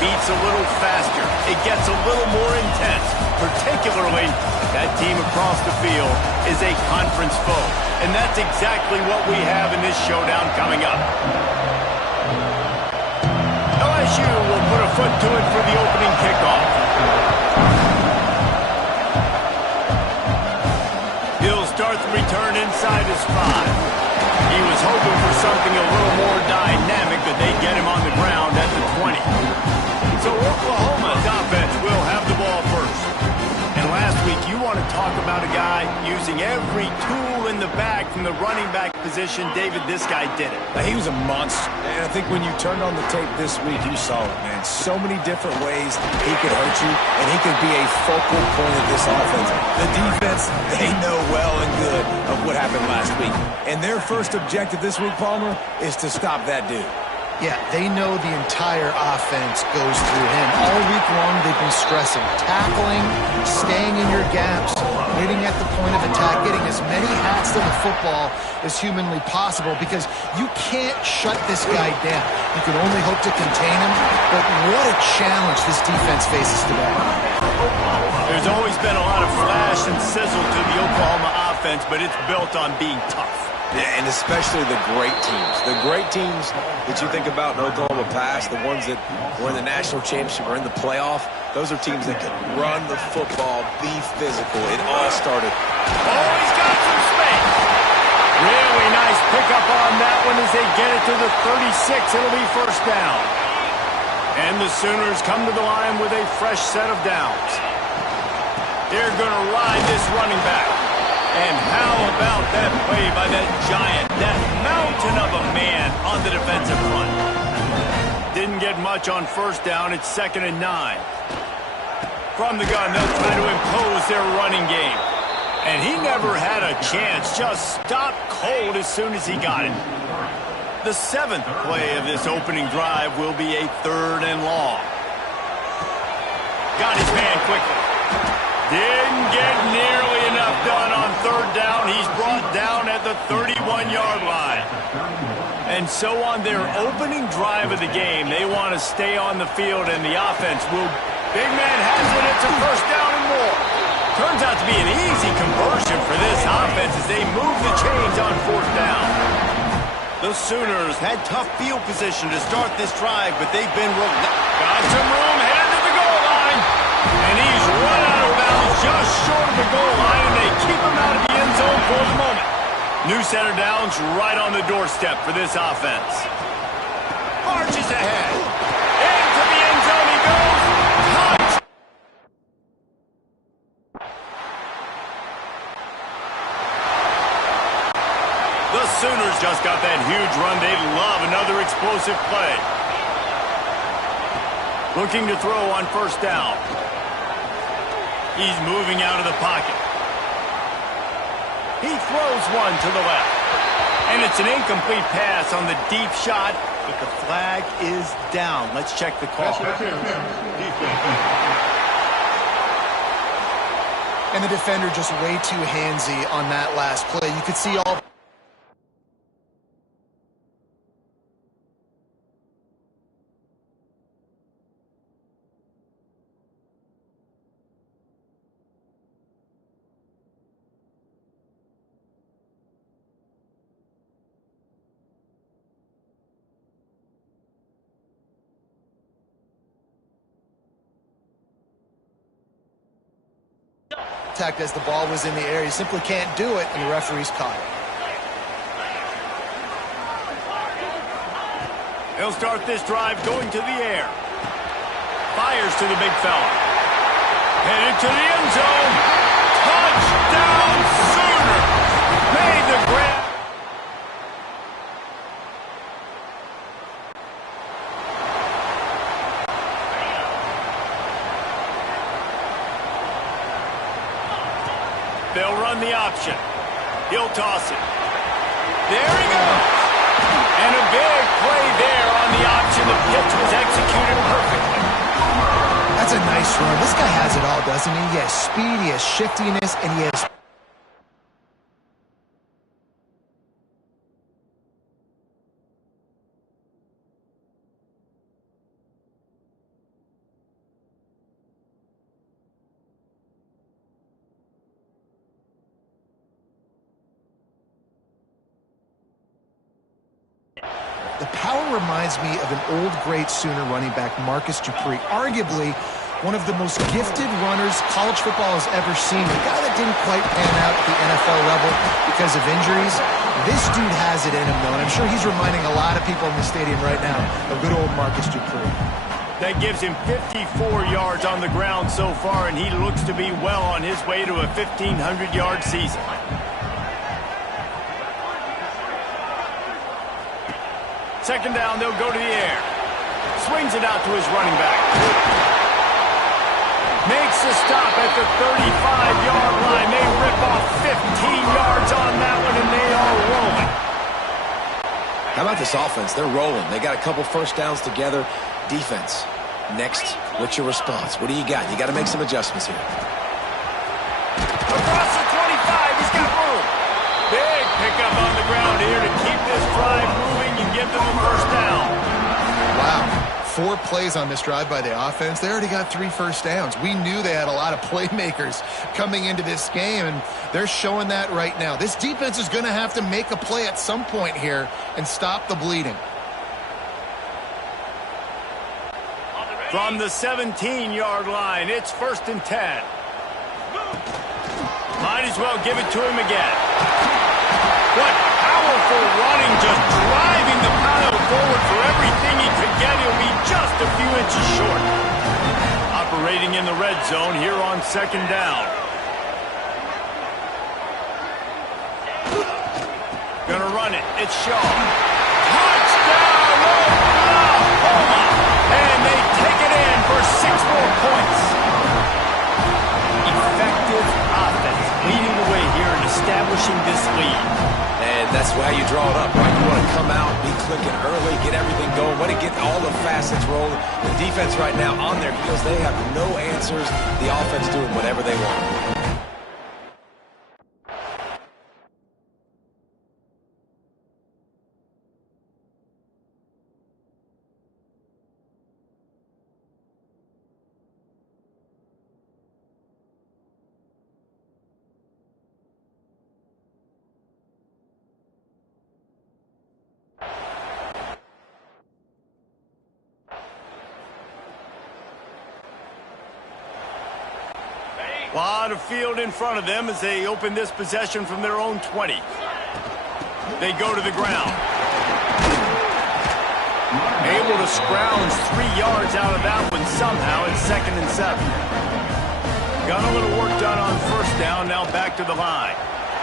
beats a little faster. It gets a little more intense. Particularly, that team across the field is a conference foe. And that's exactly what we have in this showdown coming up. LSU will put a foot to it for the opening kickoff. He'll start the return inside his 5. He was hoping for something a little more dynamic, but they get him on the ground at the 20. So Oklahoma's offense will have the ball first. And last week, you want to talk about a guy using every tool in the bag from the running back position. David, this guy did it. He was a monster. And I think when you turned on the tape this week, you saw it, man. So many different ways he could hurt you, and he could be a focal point of this offense. The defense, they know well and good of what happened last week. And their first objective this week, Palmer, is to stop that dude. Yeah, they know the entire offense goes through him. All week long, they've been stressing tackling, staying in your gaps, waiting at the point of attack, getting as many hats to the football as humanly possible because you can't shut this guy down. You can only hope to contain him, but what a challenge this defense faces today. There's always been a lot of flash and sizzle to the Oklahoma offense, but it's built on being tough. Yeah, and especially the great teams. The great teams that you think about in Oklahoma past, the ones that were in the national championship or in the playoff, those are teams that can run the football, be physical. It all started. Oh, he's got some space. Really nice pickup on that one as they get it to the 36. It'll be first down. And the Sooners come to the line with a fresh set of downs. They're going to ride this running back. And how about that play by that giant, that mountain of a man on the defensive front? Didn't get much on first down. It's 2nd and 9. From the gun, they'll try to impose their running game. And he never had a chance. Just stopped cold as soon as he got it. The 7th play of this opening drive will be a 3rd and long. Got his man quickly. Didn't get nearly enough done on 3rd down. He's brought down at the 31-yard line. And so on their opening drive of the game, they want to stay on the field, and the offense will. Big man has it. It's a first down and more. Turns out to be an easy conversion for this offense as they move the chains on 4th down. The Sooners had tough field position to start this drive, but they've been got some room headed to the goal line. And he's run out of bounds just short of the goal line, and they keep him out of the end zone for the moment. New set of downs right on the doorstep for this offense. Marches ahead. Into the end zone he goes. Touch! The Sooners just got that huge run. They'd love another explosive play. Looking to throw on first down. He's moving out of the pocket. He throws one to the left. And it's an incomplete pass on the deep shot, but the flag is down. Let's check the call. And the defender just way too handsy on that last play. You could see all... as the ball was in the air. He simply can't do it, and the referee's caught it. He'll start this drive going to the air. Fires to the big fella. Headed to the end zone. Touchdown, Sooner! Made the grab. They'll run the option. He'll toss it. There he goes. And a big play there on the option. The pitch was executed perfectly. That's a nice run. This guy has it all, doesn't he? He has speed, he has shiftiness, and he has... the power reminds me of an old great Sooner running back, Marcus Dupree, arguably one of the most gifted runners college football has ever seen. A guy that didn't quite pan out at the NFL level because of injuries. This dude has it in him, though, and I'm sure he's reminding a lot of people in the stadium right now of good old Marcus Dupree. That gives him 54 yards on the ground so far, and he looks to be well on his way to a 1,500-yard season. Second down, they'll go to the air. Swings it out to his running back. Makes a stop at the 35-yard line. They rip off 15 yards on that one, and they are rolling. How about this offense? They're rolling. They got a couple first downs together. Defense, next, what's your response? What do you got? You got to make some adjustments here. Across the 25, he's got room. Big pickup on the ground here to keep this drive moving and give them a first down. Wow. 4 plays on this drive by the offense. They already got 3 first downs. We knew they had a lot of playmakers coming into this game, and they're showing that right now. This defense is going to have to make a play at some point here and stop the bleeding. From the 17-yard line, it's 1st and 10. Might as well give it to him again. What powerful running, just driving the pile forward for everything he could get. He'll be just a few inches short. Operating in the red zone here on 2nd down. Gonna run it. It's Shaw. Touchdown, Oklahoma! And they take it in for 6 more points. Effective offense leading the way here and establishing this lead. And that's how you draw it up, right? You want to come out, be clicking early, get everything going, want to get all the facets rolling. The defense right now on their heels, they have no answers. The offense doing whatever they want. A lot of field in front of them as they open this possession from their own 20. They go to the ground. Able to scrounge 3 yards out of that one somehow. It's 2nd and 7. Got a little work done on 1st down. Now back to the line.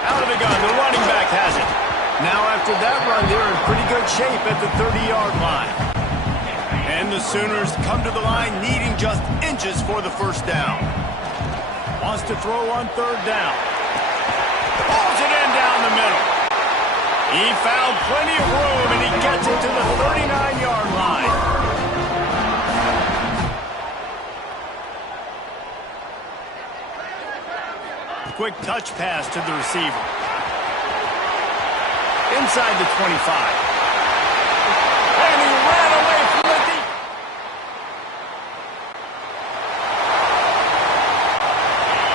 Out of the gun. The running back has it. Now after that run, they're in pretty good shape at the 30-yard line. And the Sooners come to the line needing just inches for the 1st down. Wants to throw on 3rd down. Pulls it in down the middle. He found plenty of room, and he gets it to the 39-yard line. Quick touch pass to the receiver. Inside the 25. And he ran away from the deep.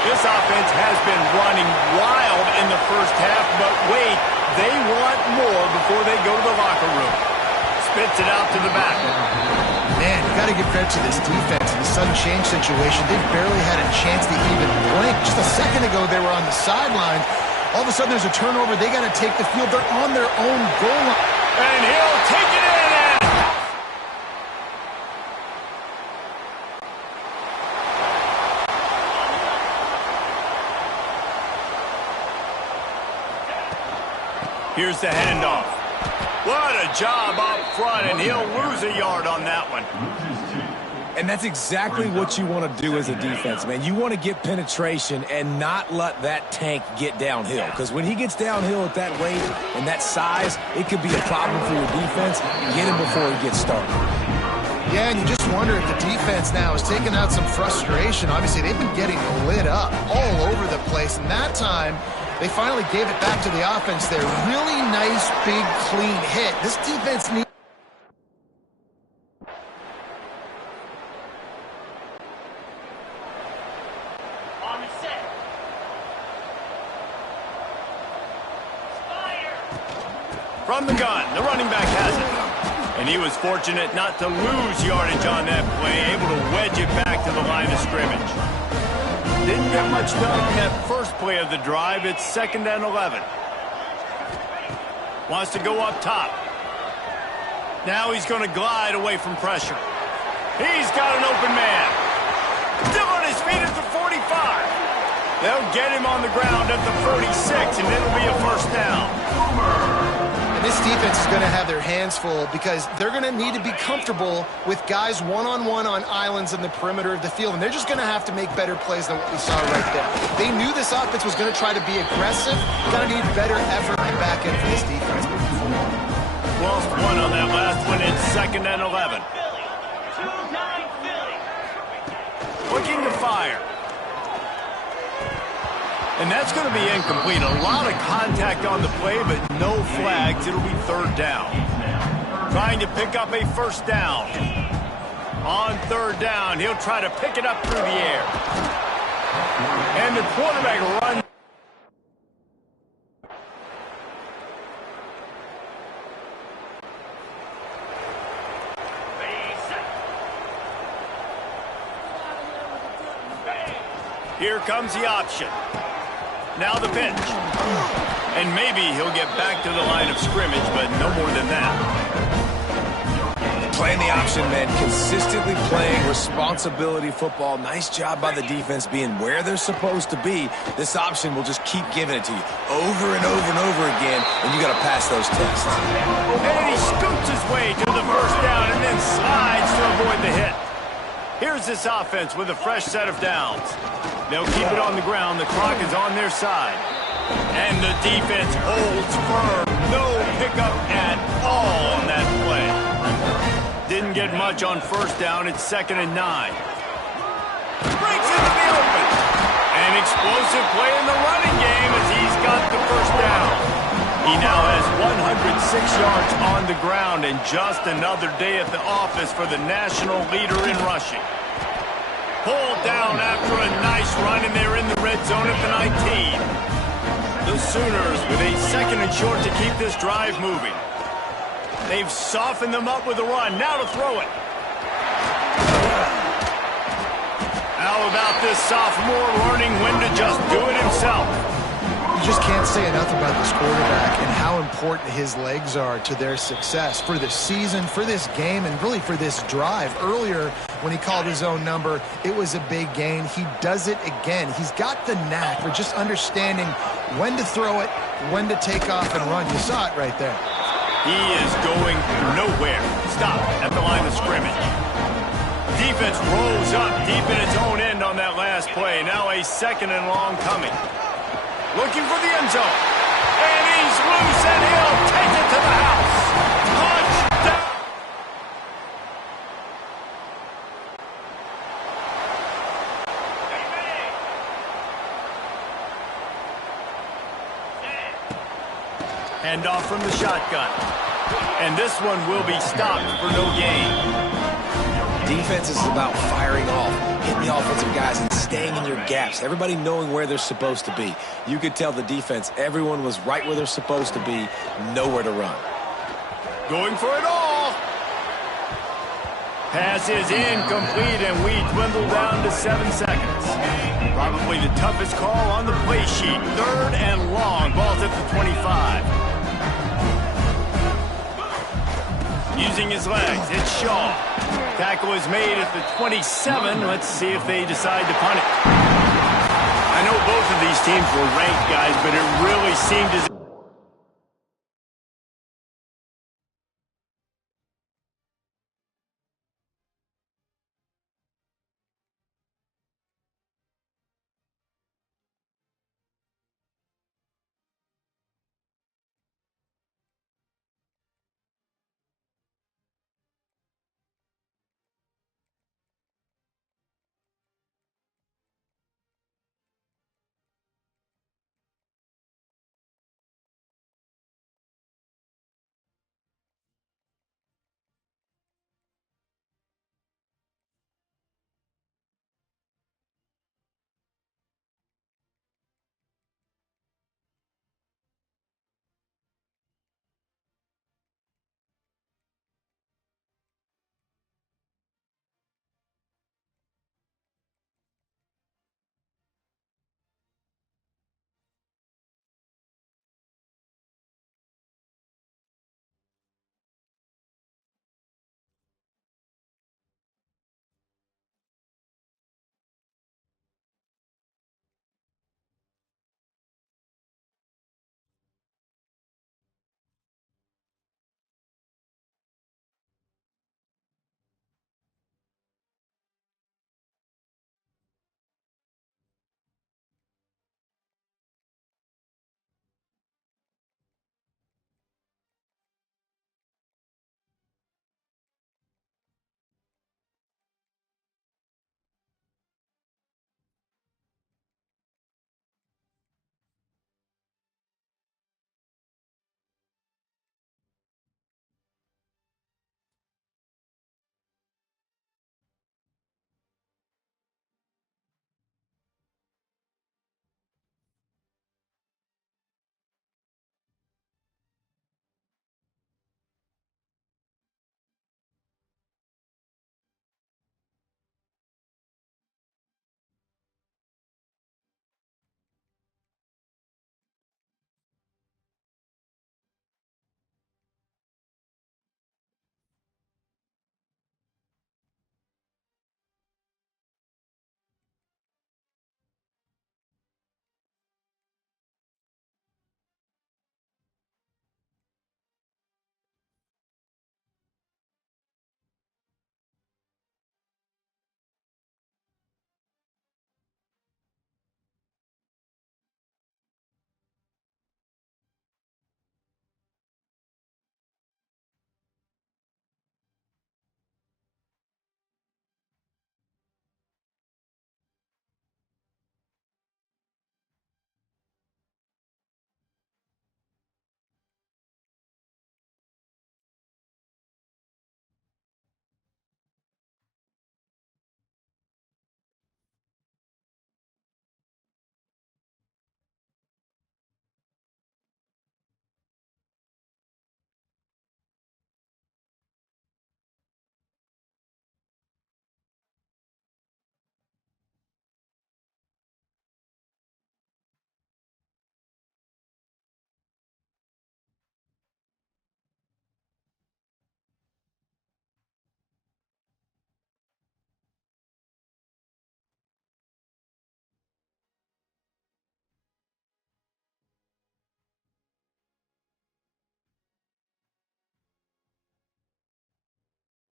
This offense has been running wild in the 1st half, but wait, they want more before they go to the locker room. Spits it out to the back. Man, you got to give credit to this defense in the sudden change situation. They've barely had a chance to even blink. Just a second ago, they were on the sideline. All of a sudden, there's a turnover. They got to take the field. They're on their own goal line. And he'll take it in. Here's the handoff. What a job up front, and he'll lose a yard on that one. And that's exactly what you want to do as a defense, man. You want to get penetration and not let that tank get downhill. Because when he gets downhill at that rate and that size, it could be a problem for your defense. Get him before he gets started. Yeah, and you just wonder if the defense now is taking out some frustration. Obviously, they've been getting lit up all over the place. And that time, they finally gave it back to the offense there. Really nice, big, clean hit. This defense needs... From the gun, the running back has it. And he was fortunate not to lose yardage on that play, able to wedge it back to the line of scrimmage. Didn't get much done on that first play of the drive. It's 2nd and 11. Wants to go up top. Now he's going to glide away from pressure. He's got an open man. Still on his feet at the 45. They'll get him on the ground at the 46, and it'll be a first down. And this defense is going to have their hands full because they're going to need to be comfortable with guys one-on-one on islands in the perimeter of the field, and they're just going to have to make better plays than what we saw right there. They knew this offense was going to try to be aggressive. Going to need better effort in the back end for this defense moving forward. Lost one on that last one. It's 2nd and 11. Looking to fire. And that's going to be incomplete. A lot of contact on the play, but no flags. It'll be 3rd down. Trying to pick up a first down. On 3rd down, he'll try to pick it up through the air. And the quarterback runs. Here comes the option. Now the pitch. And maybe he'll get back to the line of scrimmage, but no more than that. Playing the option, man. Consistently playing responsibility football. Nice job by the defense being where they're supposed to be. This option will just keep giving it to you over and over and over again, and you got to pass those tests. And he scoots his way to the first down and then slides to avoid the hit. Here's this offense with a fresh set of downs. They'll keep it on the ground. The clock is on their side. And the defense holds firm. No pickup at all on that play. Didn't get much on first down. It's 2nd and 9. Breaks into the open. An explosive play in the running game as he's got the first down. He now has 106 yards on the ground and just another day at the office for the national leader in rushing. Pulled down after a nice run, and they're in the red zone at the 19. The Sooners with a 2nd and short to keep this drive moving. They've softened them up with a run. Now to throw it. How about this sophomore learning when to just do it himself? You just can't say enough about this quarterback and how important his legs are to their success for this season, for this game, and really for this drive. Earlier, when he called his own number, it was a big gain. He does it again. He's got the knack for just understanding when to throw it, when to take off and run. You saw it right there. He is going nowhere. Stop at the line of scrimmage. Defense rolls up deep in its own end on that last play. Now a 2nd and long coming. Looking for the end zone. And he's loose, and he'll take it to the house. Touchdown. Handoff from the shotgun. And this one will be stopped for no gain. Defense is about firing off, hitting the offensive guys, and staying in your gaps. Everybody knowing where they're supposed to be. You could tell the defense, everyone was right where they're supposed to be, nowhere to run. Going for it all. Pass is incomplete, and we dwindle down to 7 seconds. Probably the toughest call on the play sheet. 3rd and long. Ball's at the 25. Using his legs, it's Shaw. Tackle is made at the 27. Let's see if they decide to punt it. I know both of these teams were ranked, guys, but it really seemed as